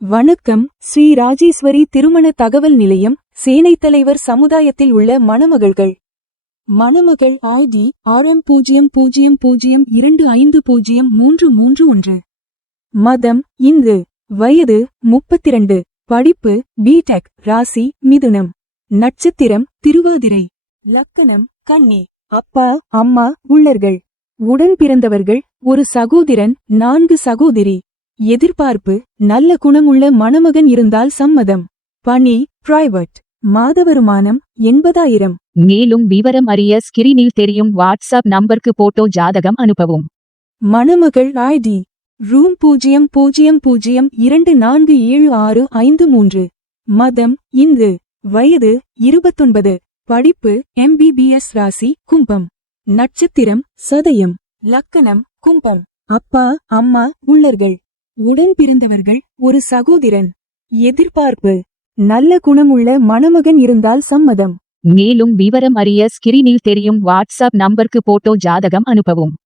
வணக்கம். ஸ்ரீ ராஜேஸ்வரி திருமண தகவல் நிலையம். சேனைத் தலைவர் சமுதாயத்தில் உள்ள மணமகள்கள். மணமகள் ID RM0002503331. மதம் இந்து. வயது 32. படிப்பு B.Tech. ராசி மிதுனம். நட்சத்திரம் திருவாதிரை. லக்கணம் கன்னி. அப்பா அம்மா உள்ளர்கள். உடன் பிறந்தவர்கள் ஒரு சகோதரன் 4 சகோதரி. எதிர்பார்ப்பு நல்ல குணமுள்ள மணமகன் இருந்தால் சம்மதம். பணி பிரைவேட். மாத வருமானம் 80,000. மேலும் விவரம் அறிய ஸ்கிரீனில் தெரியும் வாட்ஸ்அப் நம்பருக்கு போட்டோ ஜாதகம் அனுப்பவும். மணமகள் ID ரூம் 0002476553. மதம் இந்து. வயது 29. படிப்பு MBBS. ராசி கும்பம். நட்சத்திரம் சதயம். லக்கணம் கும்பம். அப்பா அம்மா உள்ளர்கள். உடன் பிறந்தவர்கள் ஒரு சகோதரன். எதிர்பார்ப்பு நல்ல குணமுள்ள மணமகன் இருந்தால் சம்மதம். மேலும் விவரம் அறிய ஸ்கிரீனில் தெரியும் வாட்ஸ்அப் நம்பருக்கு போட்டோ ஜாதகம் அனுப்பவும்.